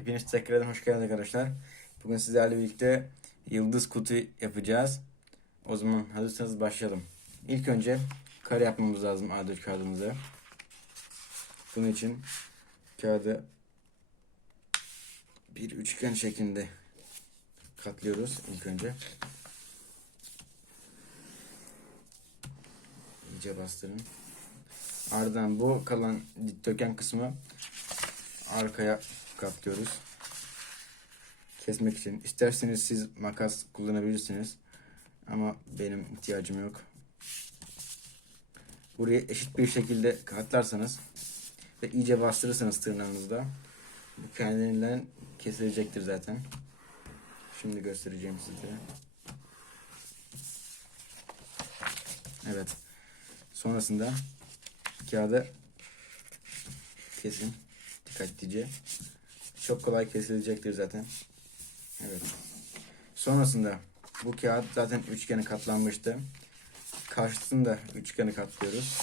Hepiniz tekrardan hoş geldiniz arkadaşlar. Bugün sizlerle birlikte yıldız kutu yapacağız. O zaman hazırsanız başlayalım. İlk önce kare yapmamız lazım A4 kağıdımıza. Bunun için kağıdı bir üçgen şeklinde katlıyoruz ilk önce. İyice bastırın. Ardından bu kalan dikdörtgen kısmı arkaya katlıyoruz. Kesmek için. İsterseniz siz makas kullanabilirsiniz. Ama benim ihtiyacım yok. Burayı eşit bir şekilde katlarsanız ve iyice bastırırsanız tırnağınızda bu kendiliğinden kesilecektir zaten. Şimdi göstereceğim size. Evet. Sonrasında kağıdı kesin dikkatlice. Çok kolay kesilecektir zaten. Evet. Sonrasında bu kağıt zaten üçgeni katlanmıştı. Karşısında üçgeni katlıyoruz.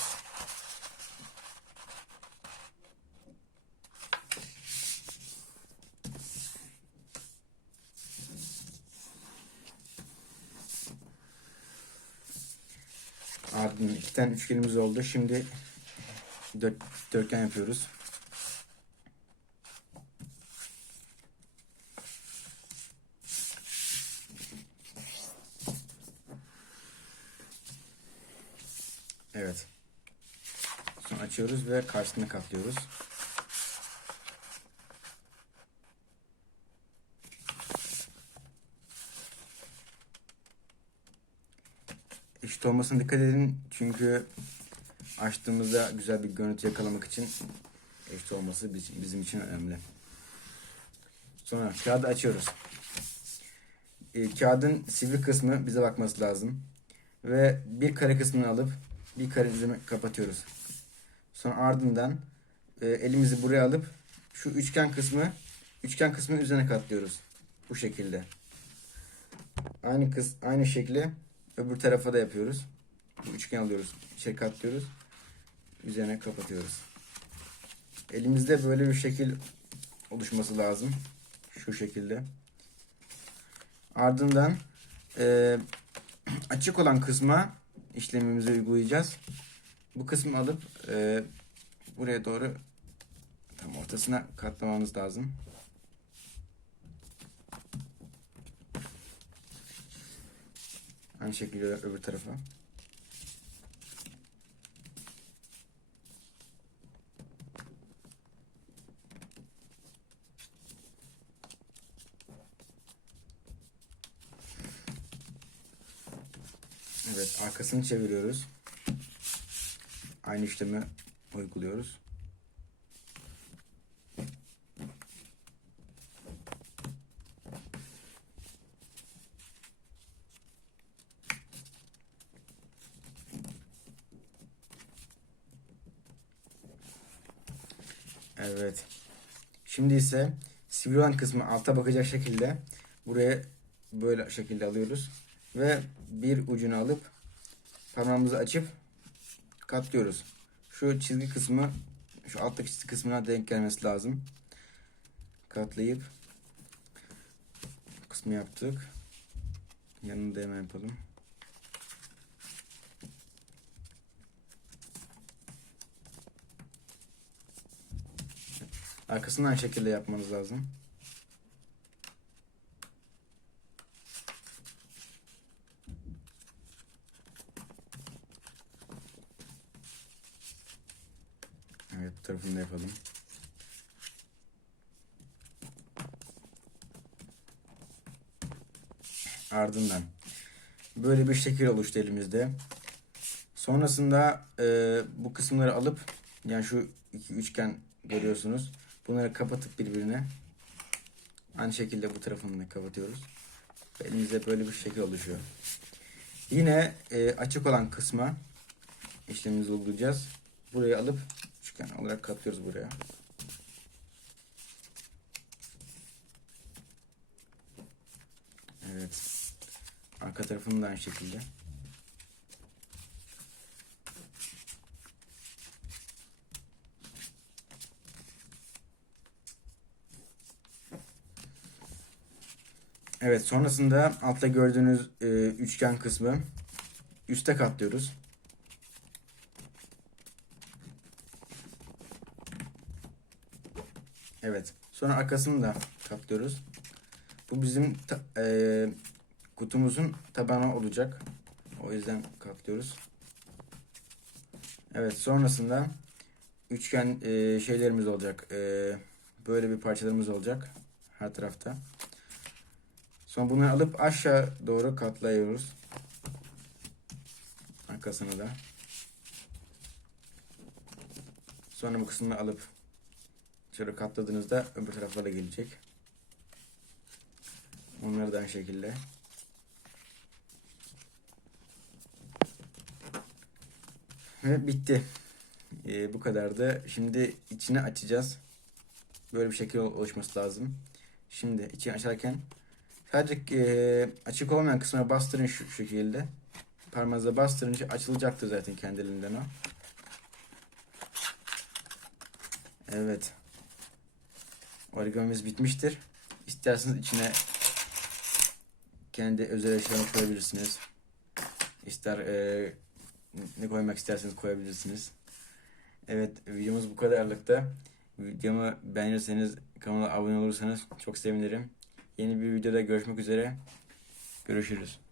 Ardından iki tane üçgenimiz oldu. Şimdi dört, dörtgen yapıyoruz. Evet. Sonra açıyoruz ve karşısına katlıyoruz. Eşit olmasına dikkat edin çünkü açtığımızda güzel bir görüntü yakalamak için eşit olması biz- bizim için önemli. Sonra kağıdı açıyoruz. E, kağıdın sivri kısmı bize bakması lazım. Ve bir kare kısmını alıp bir üzerine kapatıyoruz. Sonra ardından e, elimizi buraya alıp şu üçgen kısmı üçgen kısmının üzerine katlıyoruz. Bu şekilde. Aynı kız aynı şekli öbür tarafa da yapıyoruz. Bu üçgen alıyoruz. içeri katlıyoruz. Üzerine kapatıyoruz. Elimizde böyle bir şekil oluşması lazım. Şu şekilde. Ardından e, açık olan kısma işlemimizi uygulayacağız. Bu kısmı alıp e, buraya doğru tam ortasına katlamamız lazım. Aynı şekilde öbür tarafa. Evet, arkasını çeviriyoruz. Aynı işlemi uyguluyoruz. Evet. Şimdi ise sivri olan kısmı alta bakacak şekilde buraya böyle şekilde alıyoruz. Ve bir ucunu alıp parmağımızı açıp katlıyoruz. Şu çizgi kısmı şu alttaki çizgi kısmına denk gelmesi lazım. Katlayıp kısmı yaptık. Yanını da hemen yapalım. Arkasını aynı şekilde yapmanız lazım. Tarafını da yapalım. Ardından böyle bir şekil oluştu elimizde. Sonrasında e, bu kısımları alıp yani şu iki üçgen görüyorsunuz. Bunları kapatıp birbirine aynı şekilde bu tarafını da kapatıyoruz. Elimizde böyle bir şekil oluşuyor. Yine e, açık olan kısma işlemimizi uygulayacağız. Burayı alıp üçgen olarak katlıyoruz buraya. Evet. Arka tarafını da aynı şekilde. Evet sonrasında altta gördüğünüz e, üçgen kısmı üste katlıyoruz. Evet. Sonra arkasını da katlıyoruz. Bu bizim e, kutumuzun tabanı olacak. O yüzden katlıyoruz. Evet sonrasında üçgen e, şeylerimiz olacak. E, böyle bir parçalarımız olacak her tarafta. Sonra bunları alıp aşağı doğru katlıyoruz. Arkasını da. Sonra bu kısmını alıp şöyle katladığınızda öbür taraflara gelecek. Onları da aynı şekilde. Ve bitti. Ee, bu kadardı. Şimdi içini açacağız. Böyle bir şekil oluşması lazım. Şimdi içini açarken sadece e, açık olmayan kısmına bastırın şu şekilde. Parmağınıza bastırınca açılacaktır zaten kendiliğinden o. Evet. Origamimiz bitmiştir. İsterseniz içine kendi özel eşyalarını koyabilirsiniz. İster e, ne koymak isterseniz koyabilirsiniz. Evet videomuz bu kadarlıkta. Videomu beğenirseniz kanala abone olursanız çok sevinirim. Yeni bir videoda görüşmek üzere. Görüşürüz.